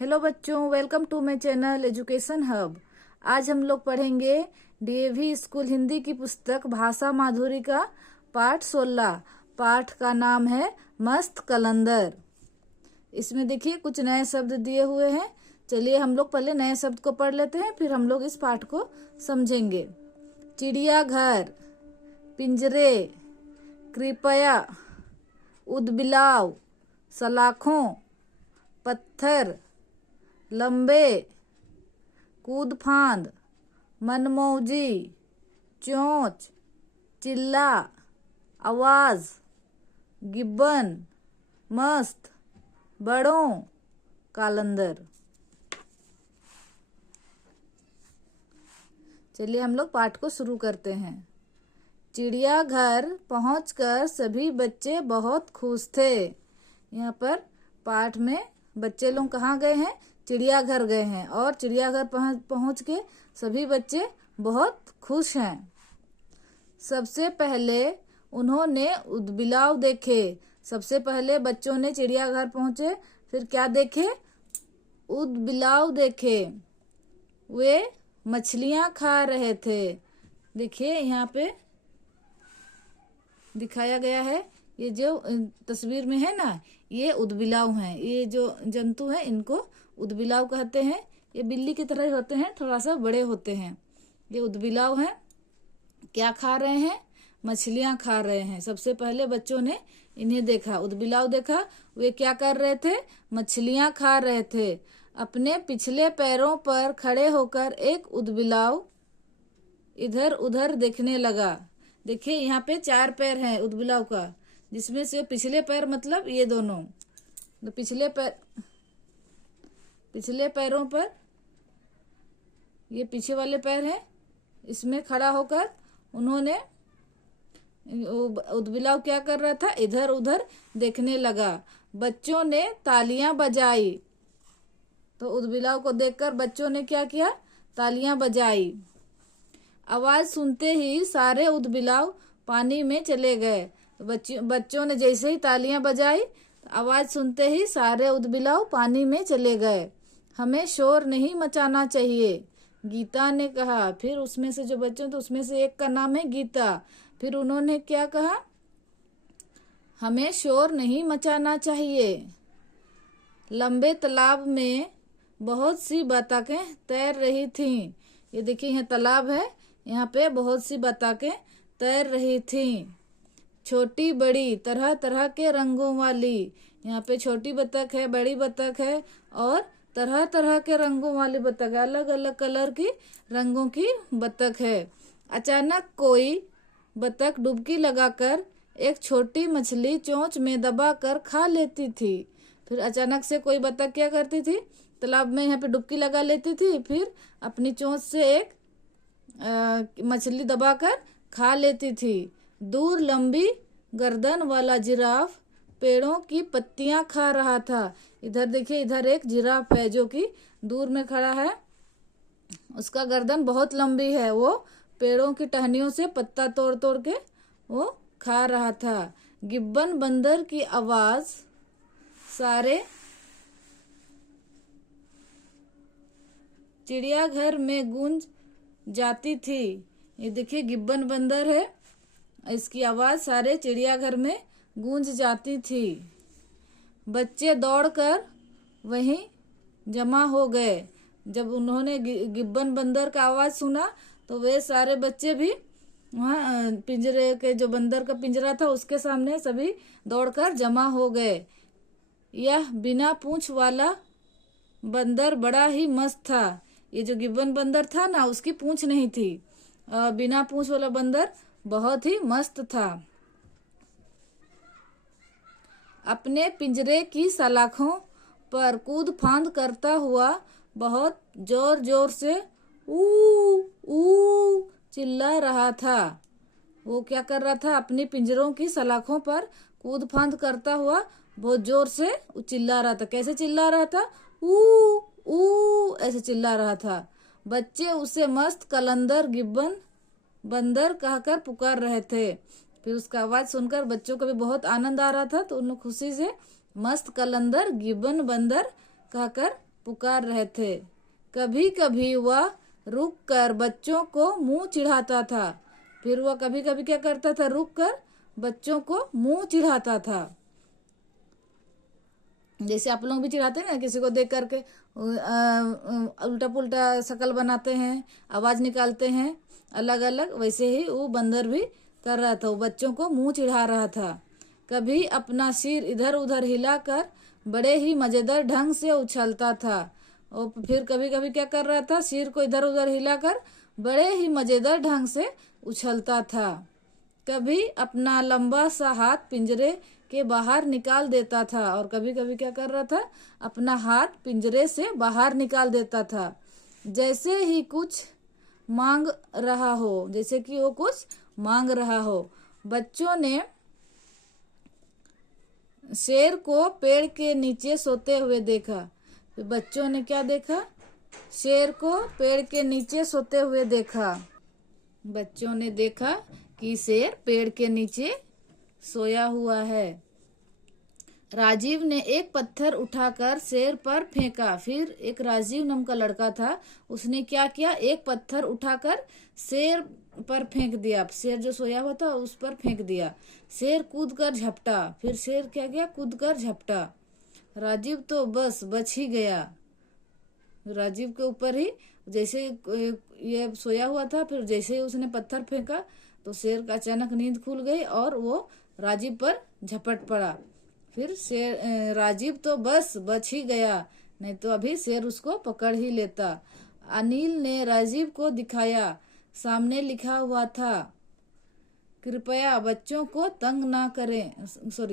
Hello बच्चों, welcome to my channel education hub. आज हम लोग पढ़ेंगे डीएवी स्कूल हिंदी की पुस्तक भाषा माधुरी का पाठ 16। पाठ का नाम है मस्त कलंदर। इसमें देखिए कुछ नए शब्द दिए हुए हैं। चलिए हम लोग पहले नए शब्द को पढ़ लेते हैं, फिर हम लोग इस पाठ को समझेंगे। चिड़ियाघर, पिंजरे, कृपया, उदबिलाव, सलाखों, पत्थर, लंबे, कूद फांद, मनमौजी, चोंच, चिल्ला, आवाज, गिब्बन, मस्त, बड़ों, कालंदर। चलिए हम लोग पाठ को शुरू करते हैं। चिड़ियाघर पहुंचकर सभी बच्चे बहुत खुश थे। यहाँ पर पाठ में बच्चे लोग कहाँ गए हैं? चिड़ियाघर गए हैं, और चिड़ियाघर पहुंच के सभी बच्चे बहुत खुश हैं। सबसे पहले उन्होंने उदबिलाव देखे। सबसे पहले बच्चों ने चिड़ियाघर पहुंचे, फिर क्या देखे? उदबिलाव देखे। वे मछलियां खा रहे थे। देखिए यहाँ पे दिखाया गया है, ये जो तस्वीर में है ना, ये उदबिलाव हैं। ये जो जंतु हैं इनको उदबिलाव कहते हैं। ये बिल्ली की तरह होते हैं, थोड़ा सा बड़े होते हैं। ये उदबिलाव हैं। क्या खा रहे हैं? मछलियां खा रहे हैं। सबसे पहले बच्चों ने इन्हें देखा, उदबिलाव देखा। वे क्या कर रहे थे? मछलियां खा रहे थे। अपने पिछले पैरों पर खड़े होकर एक उदबिलाव इधर उधर देखने लगा। देखिए यहाँ पे 4 पैर हैं उदबिलाव का, जिसमें से पिछले पैर मतलब ये दोनों, तो पिछले पैरों पर ये पीछे वाले पैर हैं, इसमें खड़ा होकर उन्होंने उदबिलाव क्या कर रहा था? इधर उधर देखने लगा। बच्चों ने तालियां बजाई। तो उदबिलाव को देखकर बच्चों ने क्या किया? तालियां बजाई। आवाज सुनते ही सारे उदबिलाव पानी में चले गए। बच्चों ने जैसे ही तालियां बजाई, आवाज सुनते ही सारे उदबिलाव पानी में चले गए। हमें शोर नहीं मचाना चाहिए, गीता ने कहा। फिर उसमें से जो बच्चों थे उसमें से एक का नाम है गीता। फिर उन्होंने क्या कहा? हमें शोर नहीं मचाना चाहिए। लंबे तालाब में बहुत सी बतखें तैर रही थीं। ये देखिए यहाँ तालाब है, यहाँ पे बहुत सी बतखें तैर रही थीं। छोटी बड़ी तरह तरह के रंगों वाली। यहाँ पे छोटी बतख है, बड़ी बतख है, और तरह तरह के रंगों वाली बतख, अलग अलग कलर की रंगों की बतख है। अचानक कोई बतख डुबकी लगाकर एक छोटी मछली चोंच में दबाकर खा लेती थी। फिर अचानक से कोई बतख क्या करती थी? तालाब में यहाँ पे डुबकी लगा लेती थी, फिर अपनी चोंच से एक मछली दबाकर खा लेती थी। दूर लंबी गर्दन वाला जिराफ पेड़ों की पत्तियां खा रहा था। इधर देखिए, इधर एक जिराफ है जो कि दूर में खड़ा है। उसका गर्दन बहुत लंबी है, वो पेड़ों की टहनियों से पत्ता तोड़ तोड़ के वो खा रहा था। गिब्बन बंदर की आवाज सारे चिड़ियाघर में गूंज जाती थी। ये देखिए गिब्बन बंदर है, इसकी आवाज सारे चिड़ियाघर में गूंज जाती थी। बच्चे दौड़कर वहीं जमा हो गए। जब उन्होंने गिब्बन बंदर का आवाज सुना तो वे सारे बच्चे भी वहाँ पिंजरे के, जो बंदर का पिंजरा था उसके सामने सभी दौड़कर जमा हो गए। यह बिना पूंछ वाला बंदर बड़ा ही मस्त था। ये जो गिब्बन बंदर था ना, उसकी पूंछ नहीं थी। बिना पूंछ वाला बंदर बहुत ही मस्त था। अपने पिंजरे की सलाखों पर कूद फांद करता हुआ बहुत जोर जोर से ऊ ऊ चिल्ला रहा था। वो क्या कर रहा था? अपनी पिंजरों की सलाखों पर कूद फांद करता हुआ बहुत जोर से चिल्ला रहा था। कैसे चिल्ला रहा था? ऊ ऐसे चिल्ला रहा था। बच्चे उसे मस्त कलंदर गिब्बन बंदर कहकर पुकार रहे थे। फिर उसका आवाज सुनकर बच्चों को भी बहुत आनंद आ रहा था, तो उन लोग खुशी से मस्त कलंदर गिब्बन बंदर कहकर पुकार रहे थे। कभी कभी वह रुक कर बच्चों को मुंह चिढ़ाता था। फिर वह कभी कभी क्या करता था, रुक कर बच्चों को मुंह चिढ़ाता था। जैसे आप लोग भी चिढ़ाते हैं ना, किसी को देख करके उल्टा पुल्टा शक्ल बनाते हैं, आवाज निकालते हैं अलग अलग, वैसे ही वो बंदर भी कर रहा था, वो बच्चों को मुंह चिढ़ा रहा था। कभी अपना सिर इधर उधर हिलाकर बड़े ही मजेदार ढंग से उछलता था। और फिर कभी कभी क्या कर रहा था, सिर को इधर उधर हिलाकर बड़े ही मजेदार ढंग से उछलता था। कभी अपना लंबा सा हाथ पिंजरे के बाहर निकाल देता था, और कभी कभी क्या कर रहा था, अपना हाथ पिंजरे से बाहर निकाल देता था, जैसे ही कुछ मांग रहा हो, जैसे कि वो कुछ मांग रहा हो। बच्चों ने शेर को पेड़ के नीचे सोते हुए देखा। फिर बच्चों ने क्या देखा, शेर को पेड़ के नीचे सोते हुए देखा। बच्चों ने देखा कि शेर पेड़ के नीचे सोया हुआ है। राजीव ने एक पत्थर उठाकर शेर पर फेंका। फिर एक राजीव नाम का लड़का था, उसने क्या किया, एक पत्थर उठाकर शेर पर फेंक दिया। शेर जो सोया हुआ था उस पर फेंक दिया। शेर कूदकर झपटा। फिर शेर क्या किया, कूदकर झपटा। राजीव तो बस बच ही गया। राजीव के ऊपर ही जैसे ये सोया हुआ था, फिर जैसे ही उसने पत्थर फेंका तो शेर का अचानक नींद खुल गई और वो राजीव पर झपट पड़ा। फिर शेर राजीव तो बस बच ही गया, नहीं तो अभी शेर उसको पकड़ ही लेता। अनिल ने राजीव को दिखाया, सामने लिखा हुआ था, कृपया बच्चों को तंग ना करें,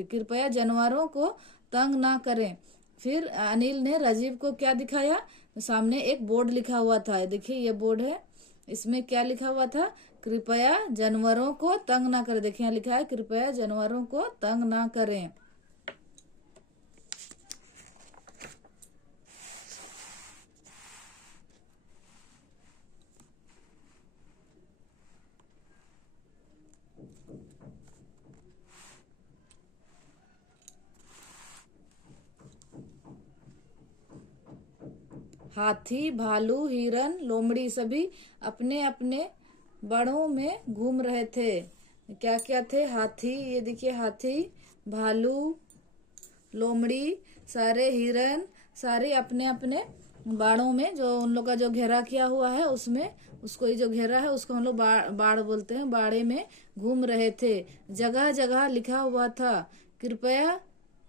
कृपया जानवरों को तंग ना करें। फिर अनिल ने राजीव को क्या दिखाया, सामने एक बोर्ड लिखा हुआ था, देखिए ये बोर्ड है, इसमें क्या लिखा हुआ था, कृपया जानवरों को तंग ना करें। देखिए यहाँ लिखा है, कृपया जानवरों को तंग ना करें। हाथी, भालू, हिरन, लोमड़ी सभी अपने अपने बाड़ों में घूम रहे थे। क्या क्या थे, हाथी, ये देखिए हाथी, भालू, लोमड़ी, सारे हिरन, सारे अपने अपने बाड़ों में, जो उन लोग का जो घेरा किया हुआ है उसमें, उसको ये जो घेरा है उसको हम लोग बाड़ बोलते हैं, बाड़े में घूम रहे थे। जगह जगह लिखा हुआ था, कृपया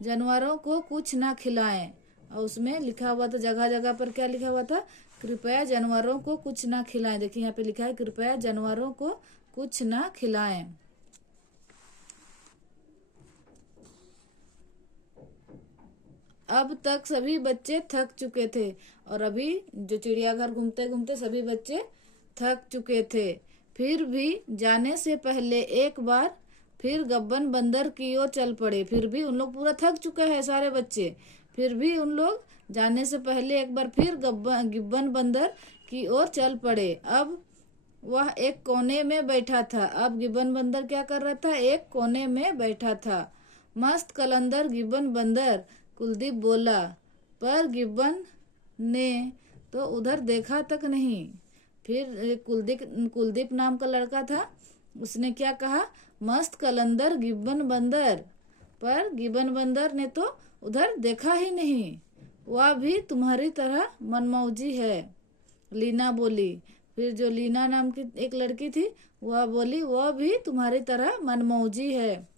जानवरों को कुछ ना खिलाएं। और उसमें लिखा हुआ था, जगह जगह पर क्या लिखा हुआ था, कृपया जानवरों को कुछ ना खिलाएं। देखिए यहाँ पे लिखा है, कृपया जानवरों को कुछ ना खिलाएं। अब तक सभी बच्चे थक चुके थे, और अभी जो चिड़ियाघर घूमते घूमते सभी बच्चे थक चुके थे। फिर भी जाने से पहले एक बार फिर गब्बन बंदर की ओर चल पड़े। फिर भी उन लोग पूरा थक चुके हैं सारे बच्चे, फिर भी उन लोग जाने से पहले एक बार फिर गिब्बन बंदर की ओर चल पड़े। अब वह एक कोने में बैठा था। अब गिब्बन बंदर क्या कर रहा था, एक कोने में बैठा था। मस्त कलंदर गिब्बन बंदर, कुलदीप बोला, पर गिब्बन ने तो उधर देखा तक नहीं। फिर कुलदीप नाम का लड़का था, उसने क्या कहा, मस्त कलंदर गिब्बन बंदर, पर गिब्बन बंदर ने तो उधर देखा ही नहीं। वह भी तुम्हारी तरह मनमौजी है, लीना बोली। फिर जो लीना नाम की एक लड़की थी वह बोली, वह भी तुम्हारी तरह मनमौजी है।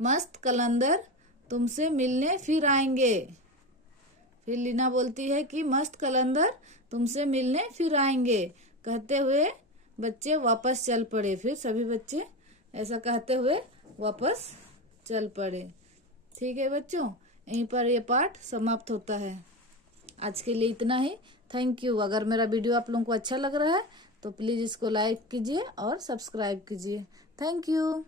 मस्त कलंदर तुमसे मिलने फिर आएंगे। फिर लीना बोलती है कि मस्त कलंदर तुमसे मिलने फिर आएंगे। कहते हुए बच्चे वापस चल पड़े। फिर सभी बच्चे ऐसा कहते हुए वापस चल पड़े। ठीक है बच्चों, यहीं पर ये पाठ समाप्त होता है। आज के लिए इतना ही। Thank you. अगर मेरा वीडियो आप लोगों को अच्छा लग रहा है तो प्लीज़ इसको लाइक कीजिए और सब्सक्राइब कीजिए। Thank you.